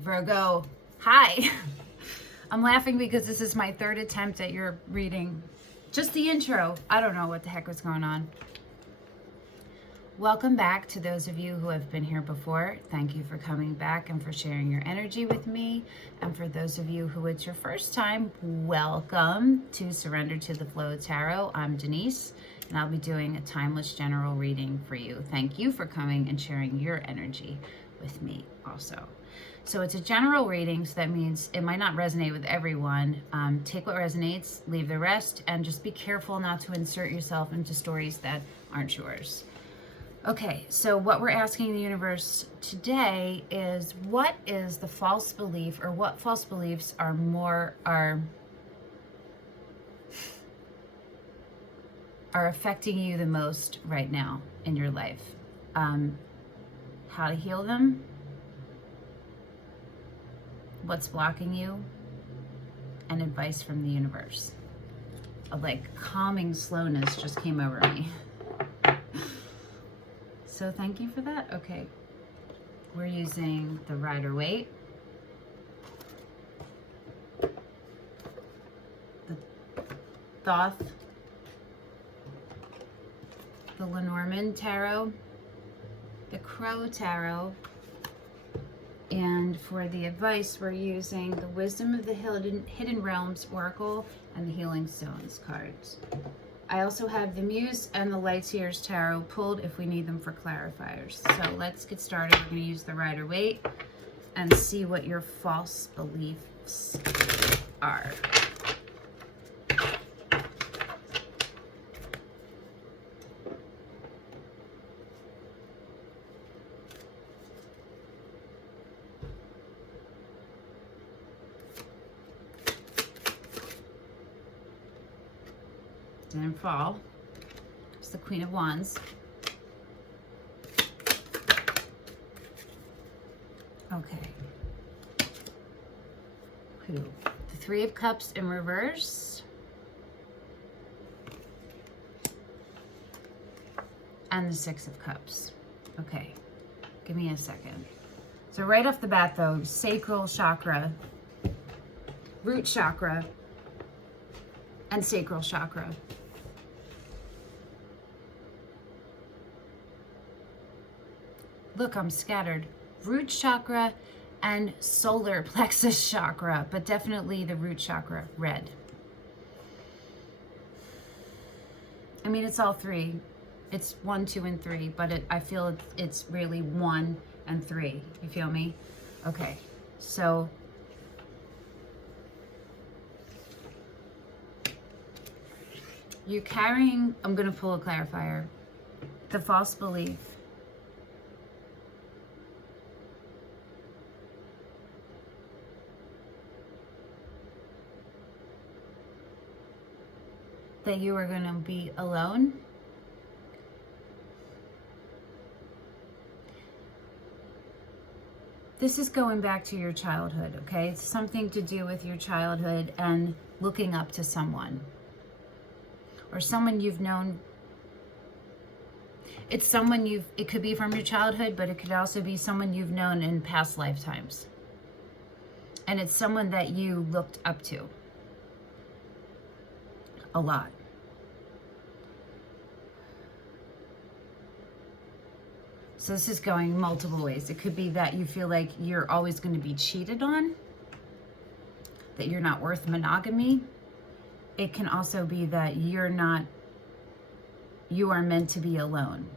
Virgo, hi. I'm laughing because this is my third attempt at your reading. Just the intro. I don't know what the heck was going on. Welcome back to those of you who have been here before. Thank you for coming back and for sharing your energy with me. And for those of you who it's your first time, welcome to Surrender to the Flow Tarot. I'm Denise, and I'll be doing a timeless general reading for you. Thank you for coming and sharing your energy with me also. So it's a general reading, so that means it might not resonate with everyone. Take what resonates, leave the rest, and just be careful not to insert yourself into stories that aren't yours. Okay, so what we're asking the universe today is, what is the false belief, or what false beliefs are affecting you the most right now in your life? How to heal them? What's blocking you? And advice from the universe. A calming slowness just came over me. So thank you for that. Okay, we're using the Rider-Waite, the Thoth, the Lenormand tarot, the Crow tarot, and for the advice we're using the Wisdom of the Hidden Realms Oracle and the Healing Stones cards. I also have the Muse and the Lightseer's tarot pulled if we need them for clarifiers. So let's get started. We're going to use the Rider-Waite and see what your false beliefs are. Didn't fall. It's the Queen of Wands. Okay. Who? The Three of Cups in reverse. And the Six of Cups. Okay. Give me a second. So right off the bat though, sacral chakra, root chakra, and sacral chakra. Look, I'm scattered. Root chakra and solar plexus chakra, but definitely the root chakra, red. I mean, it's all three. It's 1, 2, and 3, but I feel it's really 1 and 3. You feel me? Okay, so you're carrying, I'm going to pull a clarifier, the false belief that you are going to be alone. This is going back to your childhood, okay? It's something to do with your childhood and looking up to someone. Or someone you've known. It's someone it could be from your childhood, but it could also be someone you've known in past lifetimes. And it's someone that you looked up to a lot. So this is going multiple ways. It could be that you feel like you're always going to be cheated on, that you're not worth monogamy. It can also be that you are meant to be alone.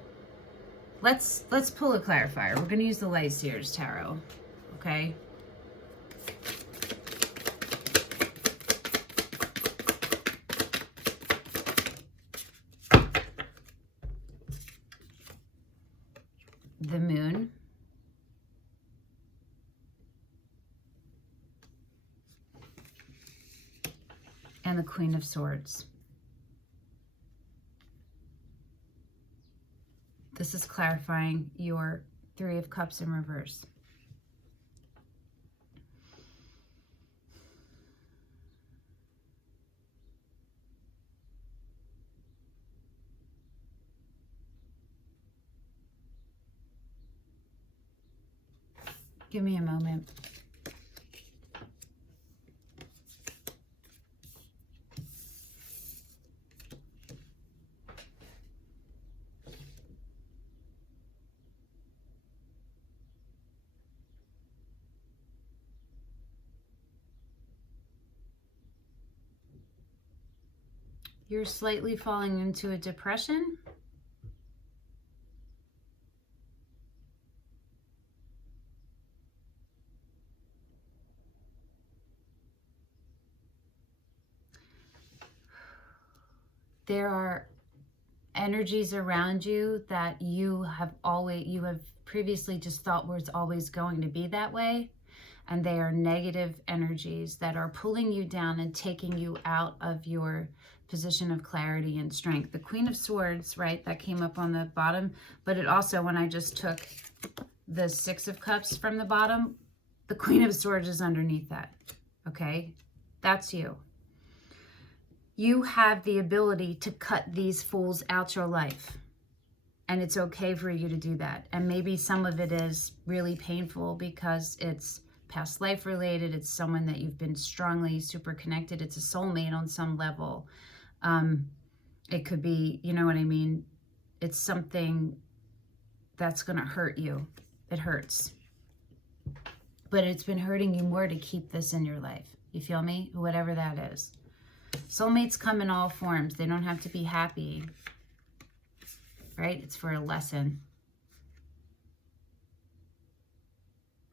Let's pull a clarifier. We're going to use the Lightseer's tarot, okay? The Moon, and the Queen of Swords. This is clarifying your Three of Cups in reverse. Give me a moment. You're slightly falling into a depression. There are energies around you that you have previously just thought was always going to be that way. And they are negative energies that are pulling you down and taking you out of your position of clarity and strength. The Queen of Swords, right, that came up on the bottom, but it also, when I just took the Six of Cups from the bottom, the Queen of Swords is underneath that, okay? That's you. You have the ability to cut these fools out your life. And it's okay for you to do that. And maybe some of it is really painful because it's past life related. It's someone that you've been strongly super connected. It's a soulmate on some level. It could be, you know what I mean? It's something that's going to hurt you. It hurts. But it's been hurting you more to keep this in your life. You feel me? Whatever that is. Soulmates come in all forms. They don't have to be happy, right? It's for a lesson.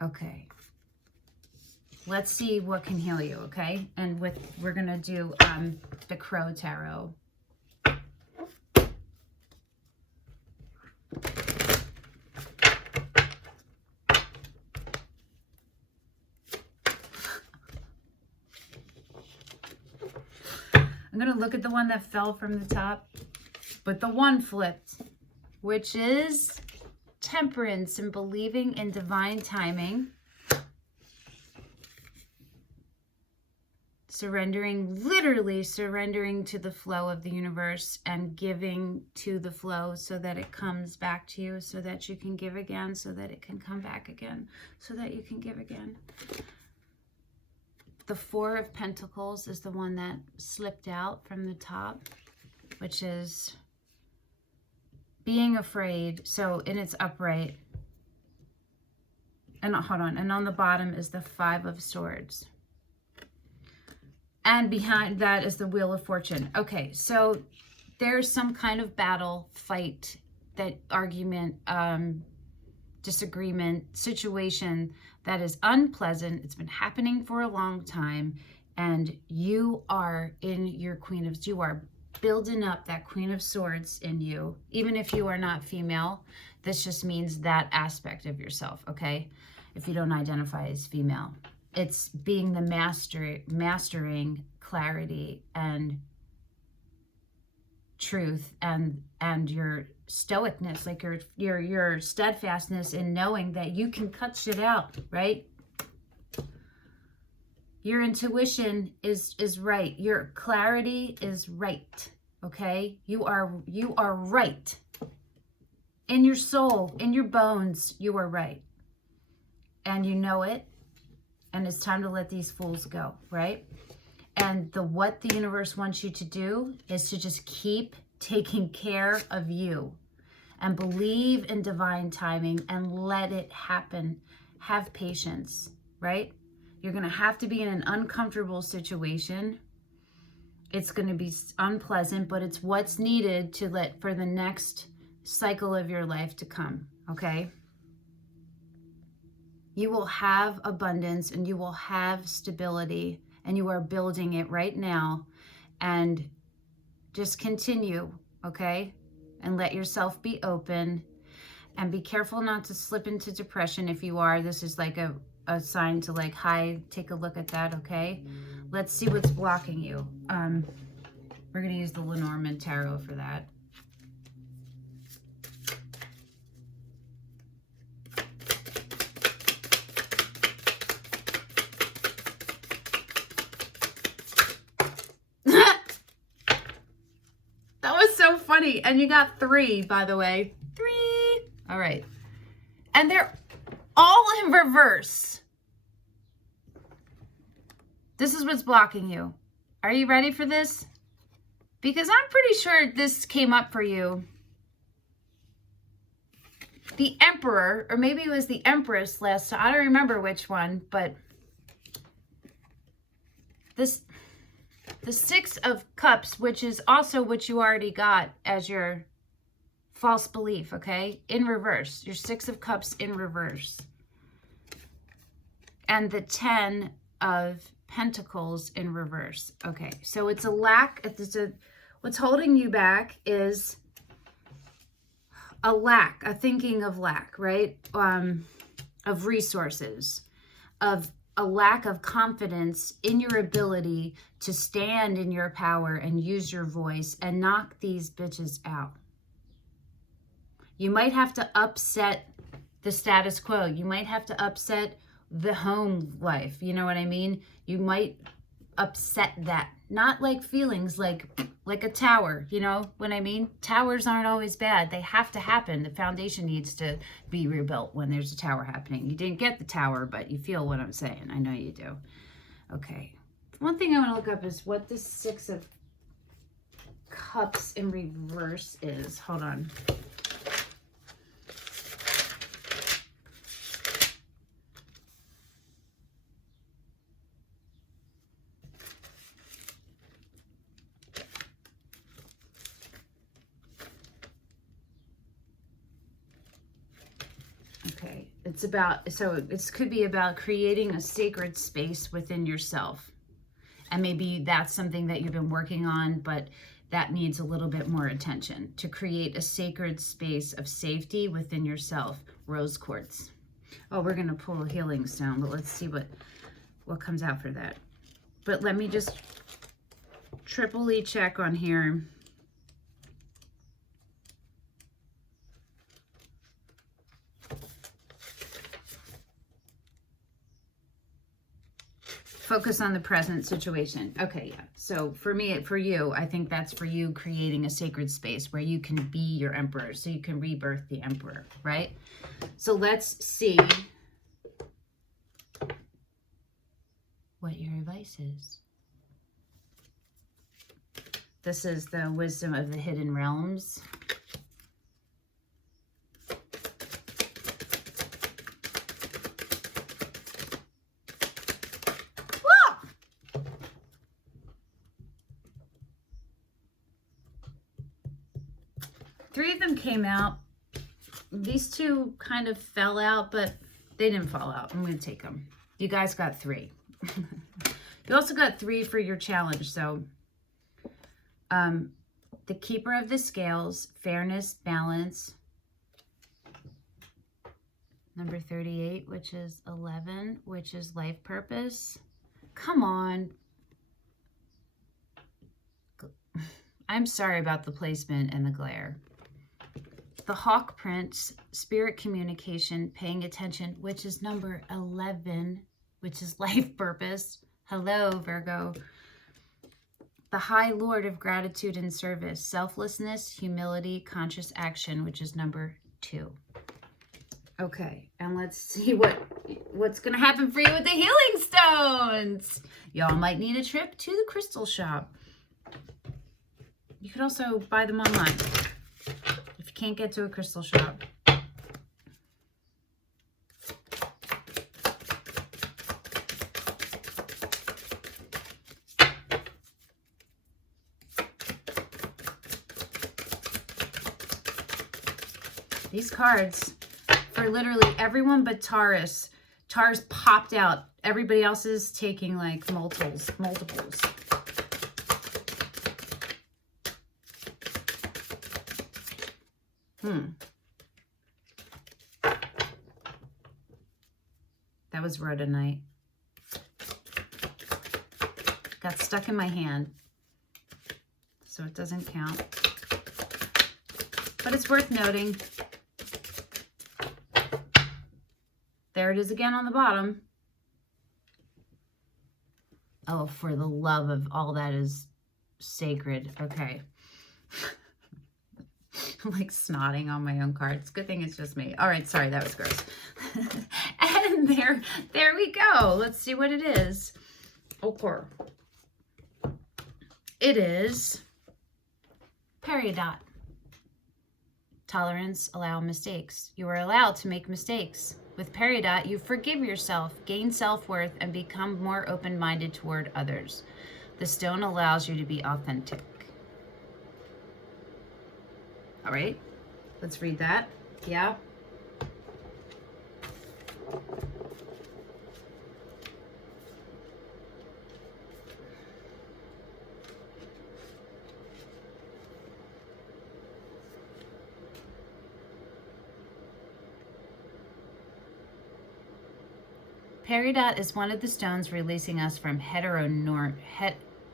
Okay. Let's see what can heal you, okay? And we're going to do the Crow Tarot. I'm going to look at the one that fell from the top, but the one flipped, which is temperance and believing in divine timing. Surrendering, literally surrendering to the flow of the universe and giving to the flow so that it comes back to you, so that you can give again, so that it can come back again, so that you can give again. The Four of Pentacles is the one that slipped out from the top, which is being afraid. So, and it's upright. And hold on. And on the bottom is the Five of Swords. And behind that is the Wheel of Fortune. Okay, so there's some kind of battle, fight, that argument, disagreement, situation that is unpleasant. It's been happening for a long time, and you are in your you are building up that Queen of Swords in you. Even if you are not female, this just means that aspect of yourself, okay? If you don't identify as female, it's being the mastering clarity and truth and your stoicness, like your steadfastness in knowing that you can cut shit out, right? Your intuition is right. Your clarity is right. Okay? You are right. In your soul, in your bones, you are right. And you know it. And it's time to let these fools go, right? And what the universe wants you to do is to just keep taking care of you and believe in divine timing and let it happen. Have patience, right? You're going to have to be in an uncomfortable situation. It's going to be unpleasant, but it's what's needed for the next cycle of your life to come, okay? You will have abundance and you will have stability, and you are building it right now. And just continue, okay? And let yourself be open, and be careful not to slip into depression. If you are, this is like a sign to like, hi, take a look at that, okay? Let's see what's blocking you. We're going to use the Lenormand tarot for that. That was so funny. And you got 3, by the way. 3. All right. And they're all in reverse. This is what's blocking you. Are you ready for this? Because I'm pretty sure this came up for you. The Emperor, or maybe it was the Empress last time. I don't remember which one, but this The Six of Cups, which is also what you already got as your false belief, okay? In reverse. Your Six of Cups in reverse. And the Ten of Pentacles in reverse. Okay, so it's a lack. What's holding you back is a lack, a thinking of lack, right? Of resources, of a lack of confidence in your ability to stand in your power and use your voice and knock these bitches out. You might have to upset the status quo. You might have to upset the home life. You know what I mean? You might upset that. Not like feelings like a tower, you know what I mean? Towers aren't always bad. They have to happen. The foundation needs to be rebuilt when there's a tower happening. You didn't get the tower, but you feel what I'm saying. I know you do. Okay. One thing I want to look up is what the Six of Cups in reverse is. Hold on. Okay, it's about, so this could be about creating a sacred space within yourself. And maybe that's something that you've been working on, but that needs a little bit more attention. To create a sacred space of safety within yourself. Rose quartz. Oh, we're going to pull a healing stone, but let's see what comes out for that. But let me just triply check on here. Focus on the present situation. Okay, yeah. So for me, for you, I think that's for you creating a sacred space where you can be your emperor, so you can rebirth the emperor, right? So let's see what your advice is. This is the wisdom of the hidden realms. Three of them came out. These two kind of fell out, but they didn't fall out. I'm going to take them. You guys got three. You also got three for your challenge. So the Keeper of the Scales, fairness, balance. Number 38, which is 11, which is life purpose. Come on. I'm sorry about the placement and the glare. The Hawk Prince, spirit communication, paying attention, which is number 11, which is life purpose. Hello, Virgo. The High Lord of gratitude and service, selflessness, humility, conscious action, which is number 2. Okay, and let's see what's going to happen for you with the healing stones. Y'all might need a trip to the crystal shop. You could also buy them online if you can't get to a crystal shop. These cards for literally everyone but Taurus. Taurus popped out. Everybody else is taking like multiples. That was rhodonite. Got stuck in my hand, so it doesn't count. But it's worth noting. There it is again on the bottom. Oh, for the love of all that is sacred. Okay. I'm like snotting on my own cards. Good thing it's just me. All right, sorry, that was gross. And there we go. Let's see what it is. Okay. It is peridot. Tolerance, allow mistakes. You are allowed to make mistakes. With peridot, you forgive yourself, gain self-worth, and become more open-minded toward others. The stone allows you to be authentic. All right, let's read that. Yeah. Peridot is one of the stones releasing us from heteronomy.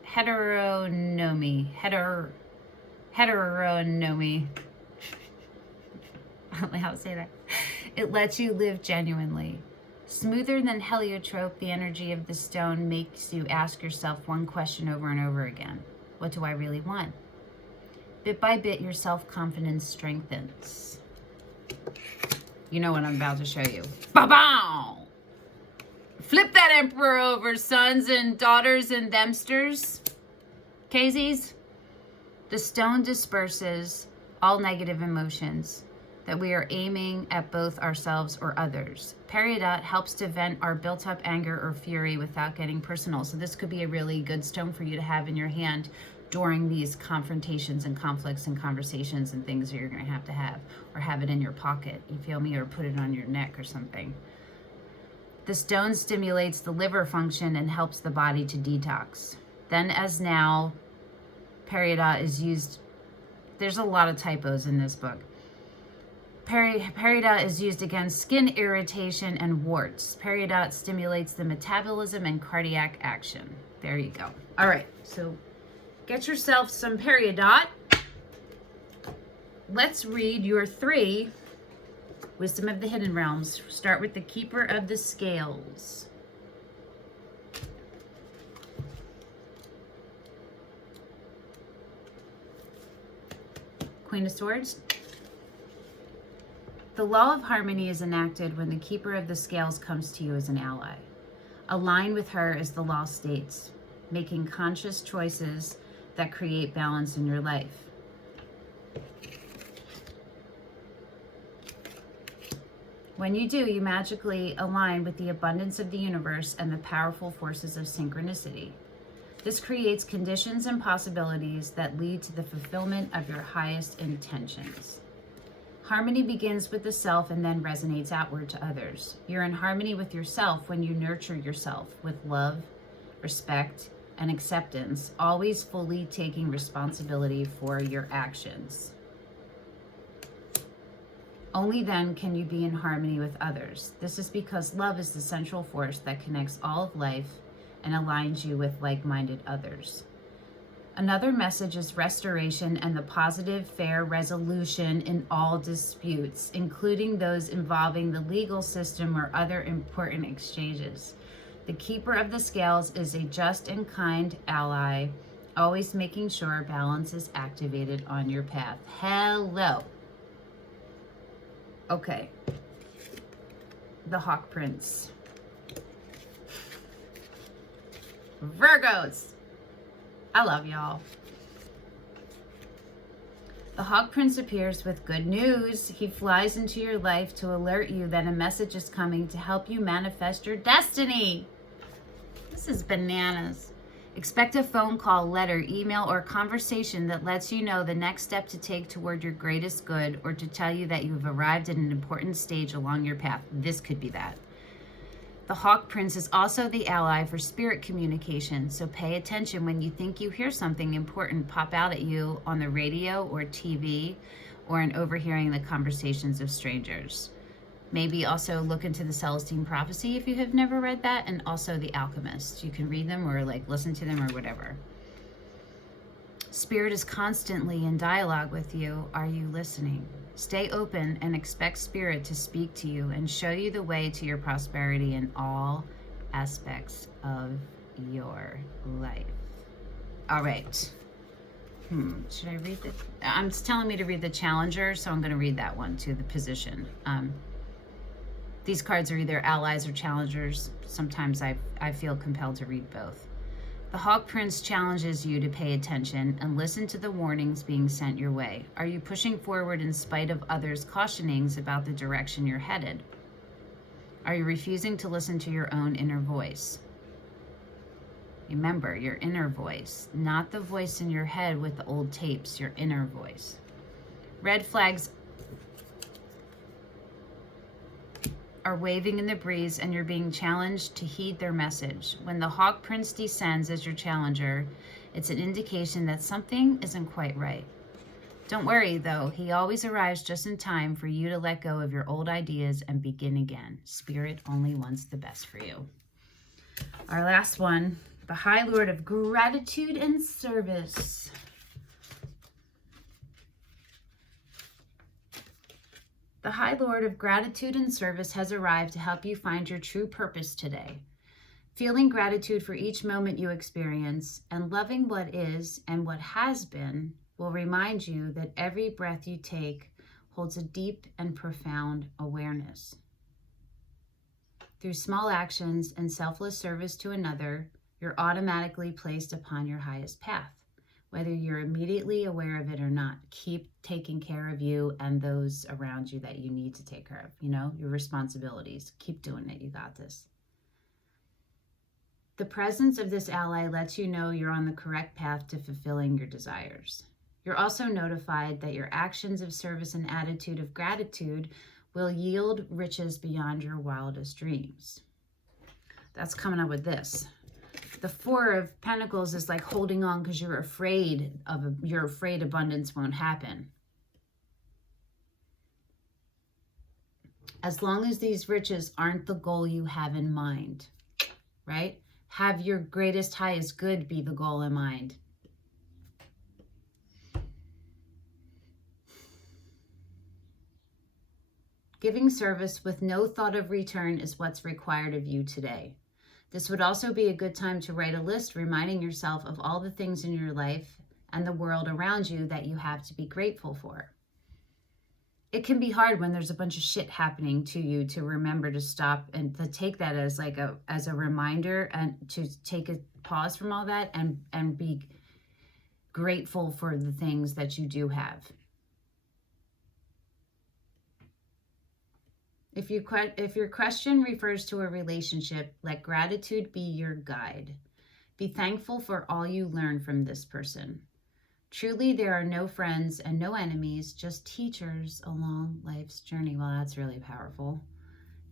Heteronomy. I don't know how to say that. It lets you live genuinely. Smoother than heliotrope, the energy of the stone makes you ask yourself one question over and over again. What do I really want? Bit by bit, your self-confidence strengthens. You know what I'm about to show you. Ba-bow! Flip that emperor over, sons and daughters and themsters. Kazies. The stone disperses all negative emotions that we are aiming at both ourselves or others. Peridot helps to vent our built-up anger or fury without getting personal. So this could be a really good stone for you to have in your hand during these confrontations and conflicts and conversations and things that you're going to have, or have it in your pocket, you feel me, or put it on your neck or something. The stone stimulates the liver function and helps the body to detox. Then as now, Peridot is used, there's a lot of typos in this book. Peridot is used against skin irritation and warts. Peridot stimulates the metabolism and cardiac action. There you go. All right, so get yourself some Peridot. Let's read your 3 Wisdom of the Hidden Realms. Start with the Keeper of the Scales. Queen of Swords. The law of harmony is enacted when the Keeper of the Scales comes to you as an ally. Align with her as the law states, making conscious choices that create balance in your life. When you do, you magically align with the abundance of the universe and the powerful forces of synchronicity. This creates conditions and possibilities that lead to the fulfillment of your highest intentions. Harmony begins with the self and then resonates outward to others. You're in harmony with yourself when you nurture yourself with love, respect, and acceptance, always fully taking responsibility for your actions. Only then can you be in harmony with others. This is because love is the central force that connects all of life and aligns you with like-minded others. Another message is restoration and the positive, fair resolution in all disputes, including those involving the legal system or other important exchanges. The Keeper of the Scales is a just and kind ally, always making sure balance is activated on your path. Hello. Okay. The Hawk Prince. Virgos. I love y'all. The Hawk Prince appears with good news. He flies into your life to alert you that a message is coming to help you manifest your destiny. This is bananas. Expect a phone call, letter, email, or conversation that lets you know the next step to take toward your greatest good, or to tell you that you have arrived at an important stage along your path. This could be that. The Hawk Prince is also the ally for spirit communication, so pay attention when you think you hear something important pop out at you on the radio or TV, or in overhearing the conversations of strangers. Maybe also look into the Celestine Prophecy if you have never read that, and also The Alchemist. You can read them or listen to them or whatever. Spirit is constantly in dialogue with you. Are you listening? Stay open and expect Spirit to speak to you and show you the way to your prosperity in all aspects of your life. All right. Should I read the... It's telling me to read the Challenger, so I'm going to read that one too, the position. These cards are either allies or challengers. Sometimes I feel compelled to read both. The Hawk Prince challenges you to pay attention and listen to the warnings being sent your way. Are you pushing forward in spite of others' cautionings about the direction you're headed? Are you refusing to listen to your own inner voice? Remember, your inner voice, not the voice in your head with the old tapes, your inner voice. Red flags are waving in the breeze and you're being challenged to heed their message. When the Hawk Prince descends as your challenger, it's an indication that something isn't quite right. Don't worry though, he always arrives just in time for you to let go of your old ideas and begin again. Spirit only wants the best for you. Our last one, the High Lord of Gratitude and Service. The High Lord of Gratitude and Service has arrived to help you find your true purpose today. Feeling gratitude for each moment you experience and loving what is and what has been will remind you that every breath you take holds a deep and profound awareness. Through small actions and selfless service to another, you're automatically placed upon your highest path. Whether you're immediately aware of it or not, keep taking care of you and those around you that you need to take care of. You know, your responsibilities. Keep doing it. You got this. The presence of this ally lets you know you're on the correct path to fulfilling your desires. You're also notified that your actions of service and attitude of gratitude will yield riches beyond your wildest dreams. That's coming up with this. The Four of Pentacles is like holding on because you're afraid abundance won't happen. As long as these riches aren't the goal you have in mind, right? Have your greatest, highest good be the goal in mind. Giving service with no thought of return is what's required of you today. This would also be a good time to write a list reminding yourself of all the things in your life and the world around you that you have to be grateful for. It can be hard when there's a bunch of shit happening to you to remember to stop and to take that as like as a reminder and to take a pause from all that and be grateful for the things that you do have. If your question refers to a relationship, let gratitude be your guide. Be thankful for all you learn from this person. Truly, there are no friends and no enemies, just teachers along life's journey. Well, that's really powerful.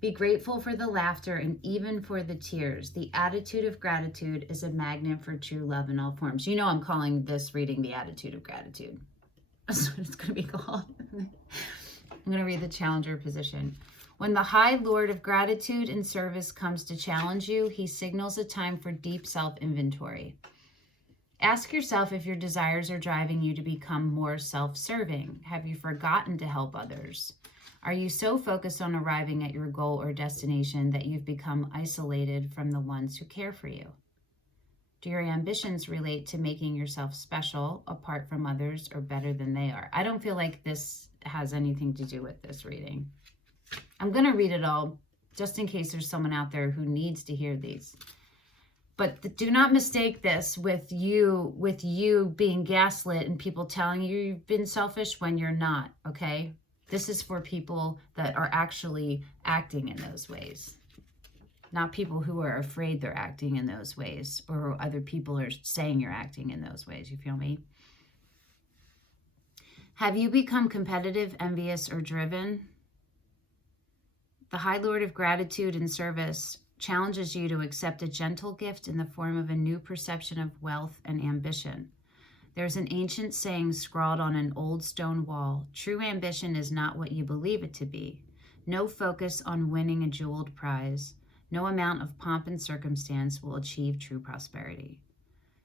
Be grateful for the laughter and even for the tears. The attitude of gratitude is a magnet for true love in all forms. You know I'm calling this reading the attitude of gratitude. That's what it's going to be called. I'm going to read the challenger position. When the High Lord of Gratitude and Service comes to challenge you, he signals a time for deep self-inventory. Ask yourself if your desires are driving you to become more self-serving. Have you forgotten to help others? Are you so focused on arriving at your goal or destination that you've become isolated from the ones who care for you? Do your ambitions relate to making yourself special, apart from others, or better than they are? I don't feel like this has anything to do with this reading. I'm going to read it all just in case there's someone out there who needs to hear these. But do not mistake this with you being gaslit and people telling you you've been selfish when you're not, okay? This is for people that are actually acting in those ways. Not people who are afraid they're acting in those ways or other people are saying you're acting in those ways. You feel me? Have you become competitive, envious, or driven? The High Lord of Gratitude and Service challenges you to accept a gentle gift in the form of a new perception of wealth and ambition. There's an ancient saying scrawled on an old stone wall: true ambition is not what you believe it to be. No focus on winning a jeweled prize. No amount of pomp and circumstance will achieve true prosperity.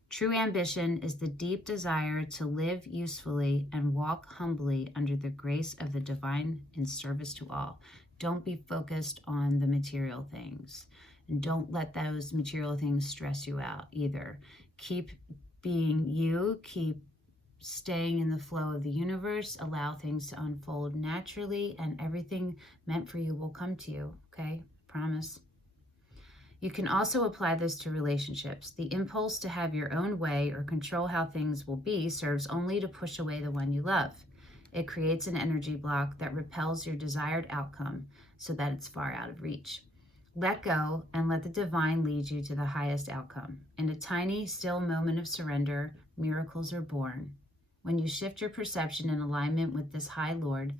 True ambition is the deep desire to live usefully and walk humbly under the grace of the divine in service to all. Don't be focused on the material things. And don't let those material things stress you out either. Keep being you. Keep staying in the flow of the universe. Allow things to unfold naturally, and everything meant for you will come to you, okay? Promise. You can also apply this to relationships. The impulse to have your own way or control how things will be serves only to push away the one you love. It creates an energy block that repels your desired outcome so that it's far out of reach. Let go and let the divine lead you to the highest outcome. In a tiny, still moment of surrender, miracles are born. When you shift your perception in alignment with this High Lord,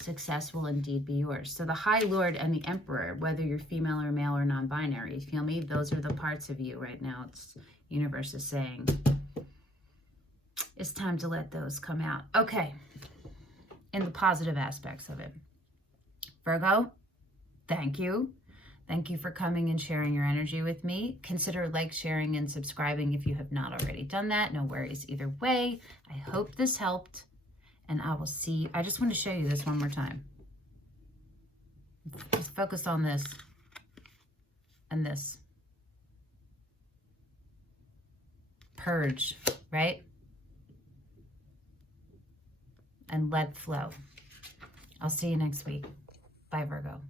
success will indeed be yours. So the High Lord and the Emperor, whether you're female or male or non-binary, you feel me? Those are the parts of you right now. It's universe is saying it's time to let those come out. Okay. In the positive aspects of it. Virgo, thank you. Thank you for coming and sharing your energy with me. Consider like, sharing, and subscribing if you have not already done that. No worries either way. I hope this helped, and I will see. I just want to show you this one more time. Just focus on this and this. Purge, right? And let flow. I'll see you next week. Bye, Virgo.